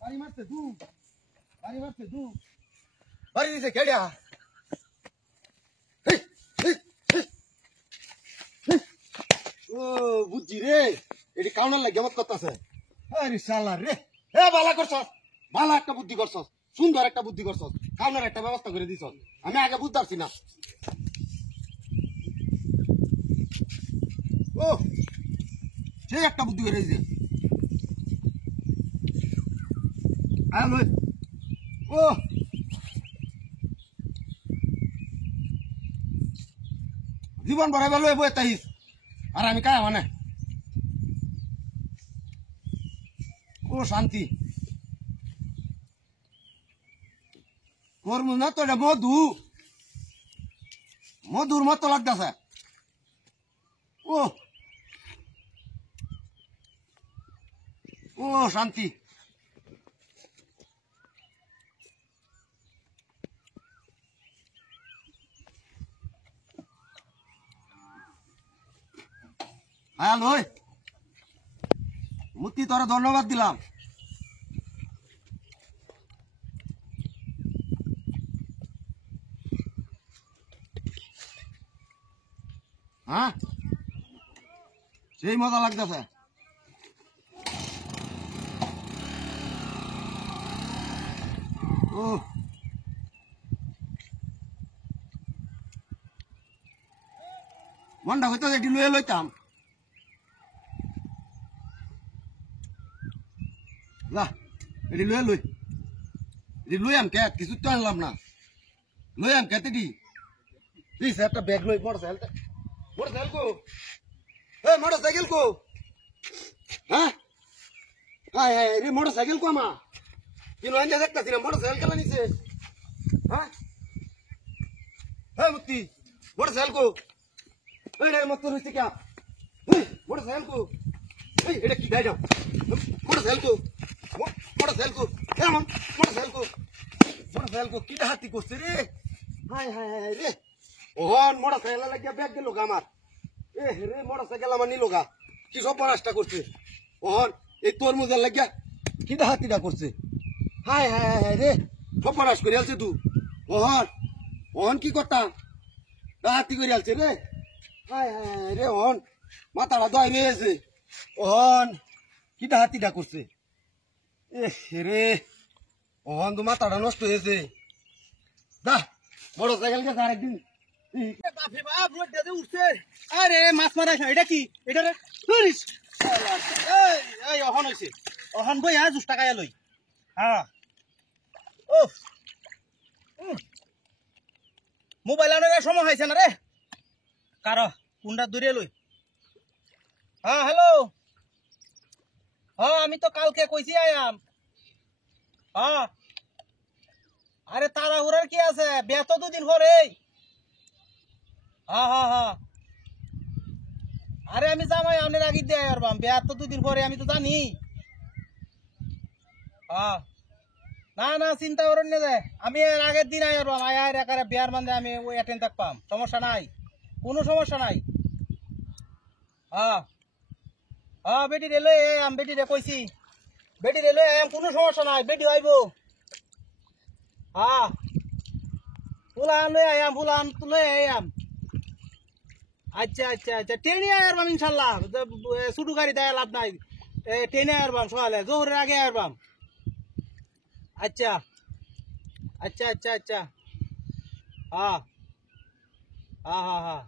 বাড়ি মারছে দু বাড়ি দিছে কেডা ও বুঝছি রে এটি কাউনার লাগে মত করতেছে আরে শালা রে এ বালা করছস ভালো একটা বুদ্ধি করছস সুন্দর একটা বুদ্ধি করছস কাউনার একটা ব্যবস্থা করে দিছস আমি আগে বুঝতে পারছি না ও সেই একটা বুদ্ধি করে দিছে আলো ও জীবন ভরে বেলো বই তাইস আর আমি কায় মানে ও শান্তি করবো না তো এটা মধুর মতো লাগতেছে ও ও শান্তি হ্যালো মুক্তি তোরা ধন্যবাদ দিলাম হ্যাঁ সেই মজা লাগতেছে ও মনটা হইতো এটি লুয়ে লইতাম না এটি লুয়ে লই এটি লই আম কে কিছু তো আনলাম না লই আম কে তেটি প্লিজ একটা ব্যাগ লই মোটরসাইকেল কো মোটরসাইকেল কো হ্যাঁ হ্যাঁ রে মোটরসাইকেল কো আমা কিলো আনতে দেখতাছি না মোটরসাইকেল কেলা নিছে হ্যাঁ হ্যাঁ মুক্তি মোটরসাইকেল কো এই রে মত রইছে কি মোটরসাইকেল কো এই এটা কি দাই যাও মোটরসাইকেল কো কেমন মোটরসাইকেল কো কি হাতি করছে রে হায় হায় হায় রে ওহন মোটরসাইকেল লাগিয়া ব্যাগ দিল আমার এ রে মোটরসাইকেল আমার নিল গা কি সব পরাশটা করছে ওহন এই তরমুজের লাগিয়া কি হাতিটা করছে হায় হায় হায় রে সব পরাশ করে আলছে তুই ওহন কি করতাম হাতি করে আলছে রে হায় হায় রে ওহন মাথাটা দয় রয়েছে ওহন কি হাতিটা করছে রে ওহন তো মাথাটা নষ্ট হয়েছে দা মোটরসাইকেল কে আরেকদিন বাপরে বাপ রোড দিয়ে উঠছে আরে মাছ মারা এটা কি এটা রে এই অহন হইছে অহন বই হ্যাঁ 2 টাকা লই হ্যাঁ ও মোবাইল আনার সময় হয়েছে না রে কারো কোনটা দূরে লই হ্যাঁ হ্যালো হ্যাঁ আমি তো কালকে কইছি আয়াম হ্যাঁ আরে তাড়াহুড়ার কি আছে বিয়া তো 2 দিন পরে হ্যাঁ হ্যাঁ হ্যাঁ আরে আমি জামাই আপনার আগে দিয়ে আরবাম বিয়া তো 2 দিন পরে আমি তো জানি হ্যাঁ না না চিন্তা করেন না আমি এর আগের দিন আইরবাম আয়ার একারে বিয়ার মানে আমি ওই অ্যাটেন্ড থাকবাম সমস্যা নাই কোনো সমস্যা নাই হ্যাঁ হ্যাঁ বেটি রে লই আম বেটি রে কইছি বেটি রে লই আম কোনো সমস্যা নাই বেটি আইব হ্যাঁ ফুলান লই আম ফুলান লই আম আচ্ছা আচ্ছা আচ্ছা ট্রেনে আইরবাম ইনশাআল্লাহ ছোট গাড়ি দেয় লাভ নাই ট্রেনে আইরবাম সকালে জোহরের আগে আইরবাম আচ্ছা আচ্ছা আচ্ছা আচ্ছা হ্যাঁ হ্যাঁ হ্যাঁ হ্যাঁ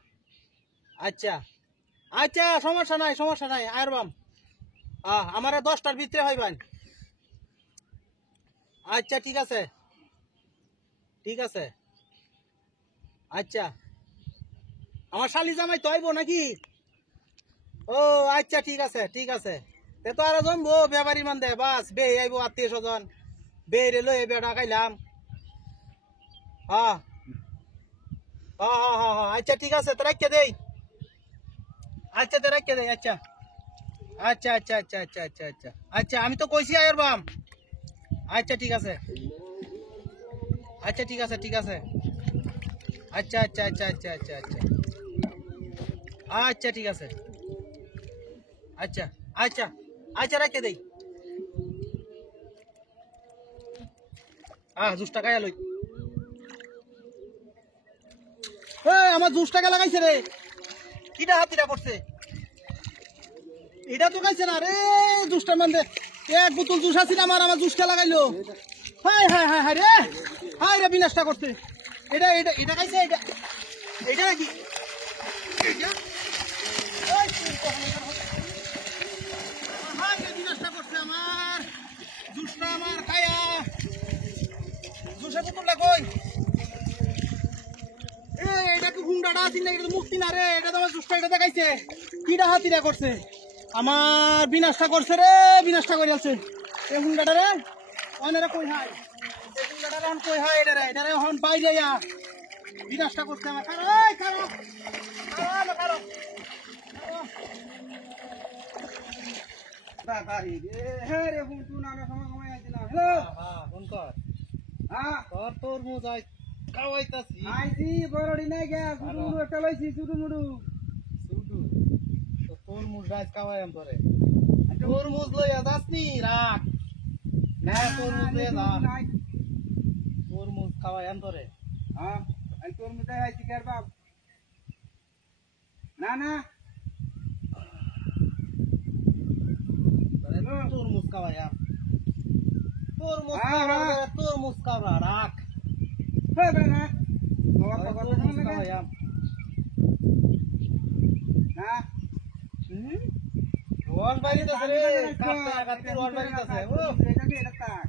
আচ্ছা আচ্ছা সমস্যা নাই আইরবাম হ্যাঁ আমার 10টার ভিতরে হইবান আচ্ছা ঠিক আছে আচ্ছা আমার শালি জামাই তো আইব নাকি ও আচ্ছা ঠিক আছে তে তো আর জমবো ব্যাপারী মান দে বাস বে আইব আত্মীয় স্বজন বে রে লই বেটা খাইলাম হ্যাঁ হ্যাঁ হ্যাঁ হ্যাঁ আচ্ছা ঠিক আছে তো রাখতে দেই আচ্ছা তো রাখতে দেই আচ্ছা আচ্ছা আচ্ছা আচ্ছা আচ্ছা আচ্ছা আচ্ছা আচ্ছা আমি তো কইছি আইরবাম আচ্ছা ঠিক আছে আচ্ছা ঠিক আছে আচ্ছা আচ্ছা আচ্ছা আচ্ছা আচ্ছা আচ্ছা আচ্ছা ঠিক আছে আচ্ছা আচ্ছা আচ্ছা রাখতে দেই জুসটা খাইয়া লই আমার জুস টাকা লাগাইছে রে কিটা হাতিটা করছে এটা তো খাইছে না রে জুসটার মধ্যে এক বোতল জুস আছে আমার জুসটা লাগাইলো হাই হাই হাই হাই রে হাই রে বিনাশটা করছে এটা এটা এটা খাইছে এটা এটা নাকি এটা হাই রে বিনাশটা করছে আমার জুসটা আমার খায়া জুসের বোতলটা কই এটা কি হুন্ডাটা আছে না এটা তো মুক্তি না রে এটা তো আমার জুসটা এটা দেখাইছে কিটা হাতিটা করছে আমার বিনাশটা করছে রে বিনাশটা করে আছে এই হুন্ডাটা রে অনেরা কই হাই এই হুন্ডাটা এখন কই হাই এটা রে এখন বাইরে যা বিনাশটা করছে আমার কারো এই কারো কারো কারো বাবারি রে হে রে হুন্টু না সময় সময় আইছে না হ্যালো ফোন কর তোর তরমুজ আই খাওয়াইতাছি আইছি বড়ডি নাই গে শুরু মুড়ু একটা লইছি শুরু মুড়ু তো তরমুজ রাজ খাওয়াইম তোরে তরমুজ লইয়া যাসনি রাখ না তরমুজ লইয়া যা তরমুজ খাওয়াইম তোরে আমি তরমুজ আইছি কার বাপ না না তরমুজ খাওয়াইম তরমুজ খাওয়া রাখ না রোহন বাইরে আছে রে কাটতে রোহন বাইরে আছে ও এটা কি এটা কাট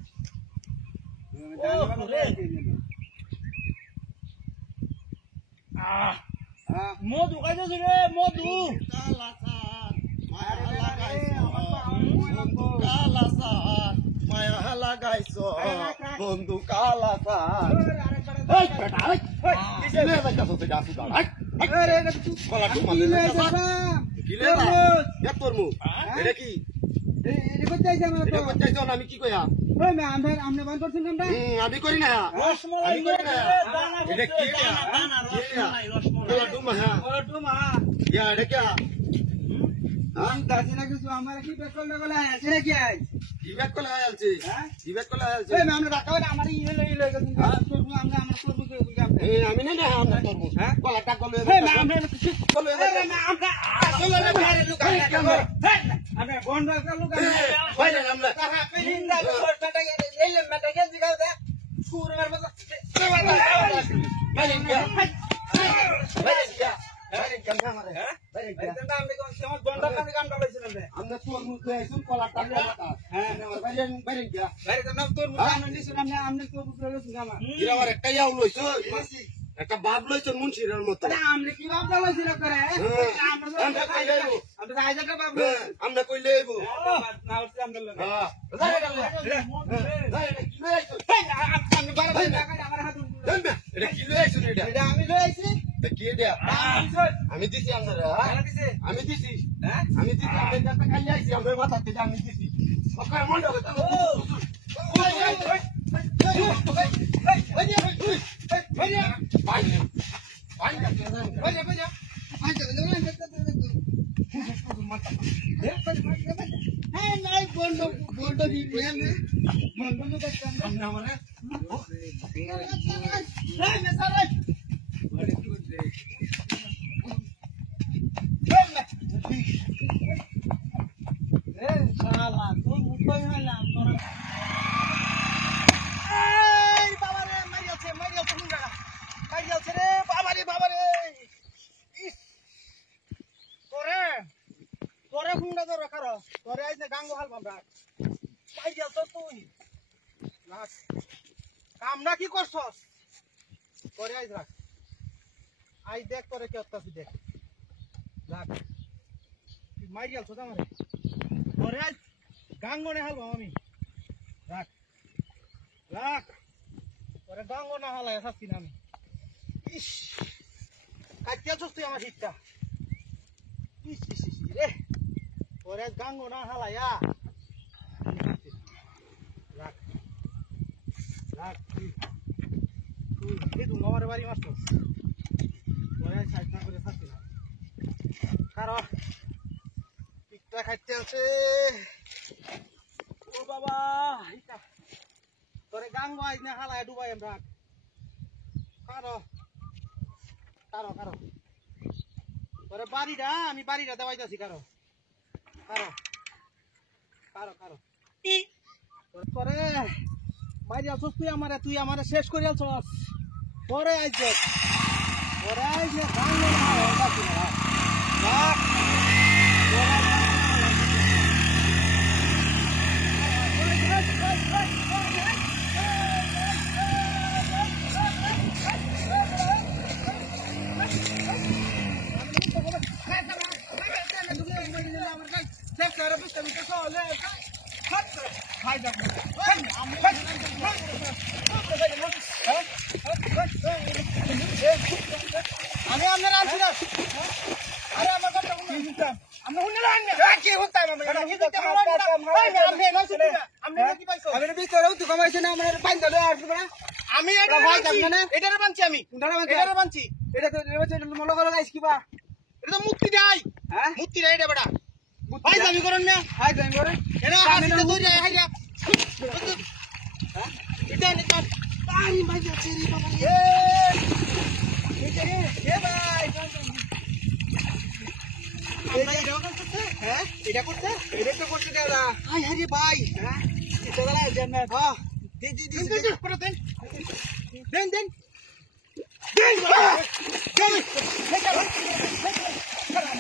মধু খাইছিস রে মধু মায়া লাগাইছ বন্ধু কালা আমি কি কইয়া আমি করি না আমার কি পেট্রোল লাগলে আছে নাকি আজ কি ব্যাগ কলে আলছে কি ব্যাগ কলে আলছে আমরা রাখাও না আমার ইয়ে লই লই আমরা করব আমি না আমরা করব হ্যাঁ কলাটা কলে আমরা কিছু কলে আমরা আসলে না বাইরে লোক আমরা বন্ধ করে লোক বাইরে আমরা তারা পেলিন্দা কোটাটা এই লেমটা কে দিগাও দে সুর মারবা বাইরে গিয়া বাইরে গিয়া বাইরে গন্ধা মারে বাইরে গিয়া এটা আমরা কোন সময় বন্ধ করে কাম করেছিলাম রে আমরা তোর মুখ আইছুন কলাটা কলাটা হ্যাঁ বাইরে বাইরে গিয়া বাইরে তো নাম তোর মুখ আমরা নিছ আমরা তোর মুখ লইছি গামা এরা আবার একটা ইয়াও লইছো একটা বাপ লইছো মুন্সিরের মতো আমরা কি বাপ লইছি রে করে আমরা কই লইবো আমরা আইজাটা বাপ আমরা কই লইবো না হচ্ছে আমরা লই হ্যাঁ কি লইছো আমি বারে আমার হাত এটা কি লইছো এটা এটা আমি লইছি কি এটা আমি দিছি আমরা আমি দিছি হ্যাঁ আমি দিছি আমি কাছে খালি আইছি আমার মাথা থেকে আমি দিছি ওকে মন দাও তো কামনা কি করছস করে আইজ রাখ আই দেখ করে কি হতাছি দেখ রাখ মাইরিয়াল তো আমারে করে আইজ গাঙ্গনে হালবো আমি রাখ রাখ করে গাঙ্গনা হালায় শাস্তি না আমি ইস কাটিয়া তুই আমার হিটটা ইস ইস ইস রে করে গাঙ্গনা হালায়া রাখ রাখ তুই আমার বাড়ি মারতো সাইড না করে থাকবি না কারণ পিকটা পেটটা খাইতে আছে ও বাবা তোরে গাং আইজ না হালায় ডুবাই আমরা কারো কারো কারো তোরে বাড়িটা আমি বাড়িটা দেওয়াইতেছি কারো কারো কারো কারো তোরে মাইরিয়া ছস তুই আমারে শেষ করে আলছস পরে আইজ পরে আইজ গাং না আমি আপনার আনছিলাম আরে আমার কথা আমরা হুনে লাগবে কি হতাম আমরা কি দিতে আমরা কি পাইছো আমি ভিতরেও তো কমাইছে না আমরা পাইন দলে আসবে না আমি এটারে বানছি আমি এটারে বানছি এটা তো মনে করো গাইস কিবা এটা তো মুক্তি দেই হ্যাঁ মুক্তি দেই এটা বেটা ভাই জানি করেন না ভাই জানি করেন এটা আসলে দই যায় হাইরা হ্যাঁ এটা নিতে পারি ভাই যাচ্ছে রে বাবা এ ভাই আমরা এটা করতে হ্যাঁ এটা করতে এটা তো করতে দাদা হাই হাই রে ভাই হ্যাঁ এটা বলা জান্নাত হ্যাঁ দেন করে দেন দেন দেন দেন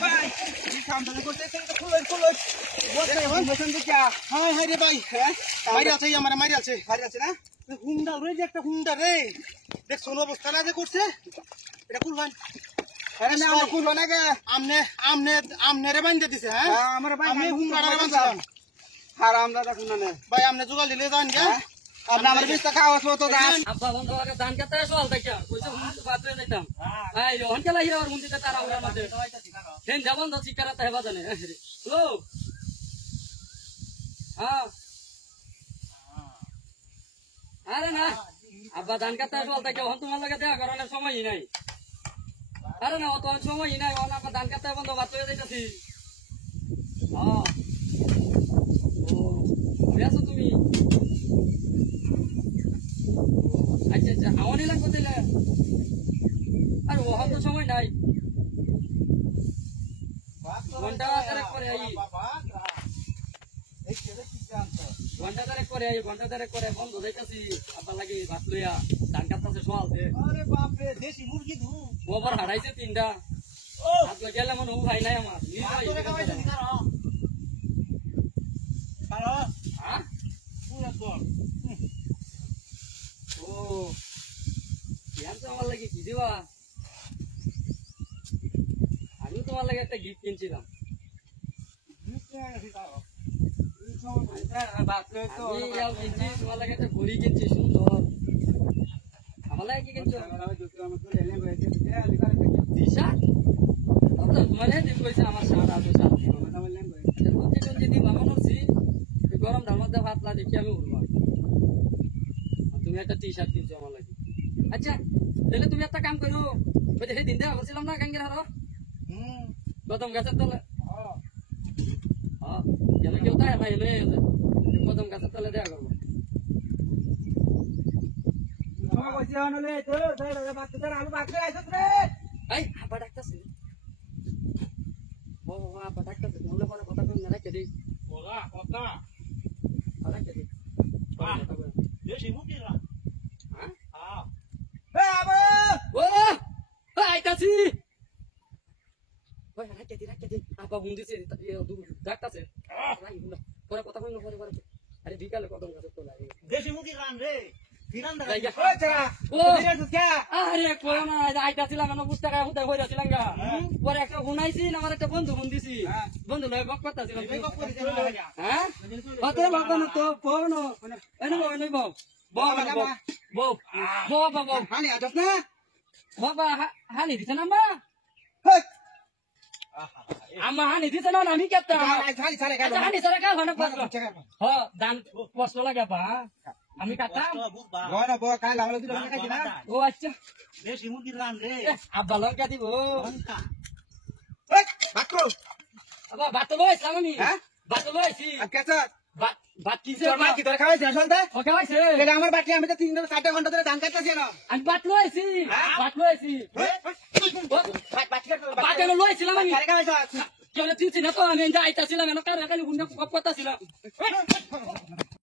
ভাই কি কাম ধরে করতে তো খুলই বসে হন বসেন তো কি হাই হাই রে ভাই হ্যাঁ মারি আছে আমারে মারি আছে না হুন্ডা রে যে একটা হুন্ডা রে দেখ সোনো অবস্থা না যে করছে এটা খুলবান আরে না আমরা খুলবো না কে আমনে রে বান্ধে দিছে হ্যাঁ আমার ভাই আমি হুন্ডা রে বান্ধলাম হারাম দাদা কোন না ভাই আমনে জোগাল দিলে যান কে আপনি আমার বিস্তা খাওয়াছ তো দান আব্বা বন্ধ করে ধান কাটতে সওয়াল দেখা কইছে হুন্ডা বাদ হয়ে যাইতাম এই রোহন কেলা হিরা আর হুন্ডিতে তারা আমরা মধ্যে দেন যাবন তো চিকারাতে হেবা জানে হ্যালো হ্যাঁ আরে না আব্বা ধান কাটতে সওয়াল দেখা হন তোমার লাগে দেখা করার সময়ই নাই আরে না অত সময়ই নাই ওনা আব্বা ধান কাটতে বন্ধ বাদ হয়ে যাইতাছি হ্যাঁ ও বেসো তুমি আচ্ছা আচ্ছা আমারই লাগবে দিলে আর ওহান তো সময় নাই ঘন্টা তারেক করে আই ঘন্টা তারেক করে বন্ধ যাইতাছি আবার লাগি ভাত লইয়া ধান কাটতাছে সোয়াল দে আরে বাপ রে দেশি মুরগি ধু ওভার হারাইছে তিনটা হাত লই গেলে মনে ভাই নাই আমার তোরে কামাইছে নি কারো হ্যাঁ পুরা দল ও ইয়ার তো আমার লাগে কি দিবা আমি তোমার লাগে একটা গিফট কিনছিলাম তোমার লাগে একটা ঘড়ি কিনছি সুন্দর আমার লাগে কি কিনছো তোমার কইছে আমার সারা আছে দিব আমার গরম ধার মধ্যে ভাতলা দেখি আমি উঠবো তুমি একটা টি শার্ট কিনছো আমার লাগে আচ্ছা তাহলে তুমি একটা কাম করো ওই যে দিন দেখা করছিলাম না গাঙ্গের হারো প্রথম গাছের তলে হ্যাঁ কেন কেউ তাই নাই প্রথম গাছের তলে দেখা করবো এই আব্বা ডাকতেছে ও আব্বা ডাকতেছে বললে পরে কথা কই না রাখে দিই রাখে দিই দেশি মুরগি না হ্যাঁ ও আইতাছি ওই রাখে দিই আব্বা ফোন দিছে ডাকতেছে পরে কথা কই না পরে আরে বিকালে কদম গাছের তলে দেশি মুরগি খান রে ফিরান আরে কই না আইতাছিলাম না বুঝতে টাকা হুদা হইরাছিলাম গা পরে একটা শুনাইছি আমার একটা বন্ধু ফোন দিছি বন্ধু লয় গপ করতাছিলাম হ্যাঁ কত বাবা না তো ফোন এনে বউ বাবা হানি আজব না বাবা হানি দিছ না মা আমা হানি দিছ না আমি কেতা হানি সারা কা হনা পাস হ দান কষ্ট লাগে বা আমি কাটাম বড় বড় কাল লাগলো দিল না খাইছি না ও আচ্ছা দেশি মুরগির রান রে আব্বা লঙ্কা দিব লঙ্কা এই বাকরো আবা বাত লইছিলাম আমি হ্যাঁ? বাত লইছি আর কেসা বাত কিছে তোর মা কি তোর খাওয়াইছে আসলতে ওকে হইছে এটা আমার বাকি আমি তো 3-4 ঘন্টা ধরে ধান কাটতেছি না আমি বাত লইছি বাত লইছি বাত লইছিলাম আমি কারে খাওয়াইছ কেউ চিনছি না তো আমি যাইতাছিলাম এনে কারে কালি গুন্ডা কথা ছিলাম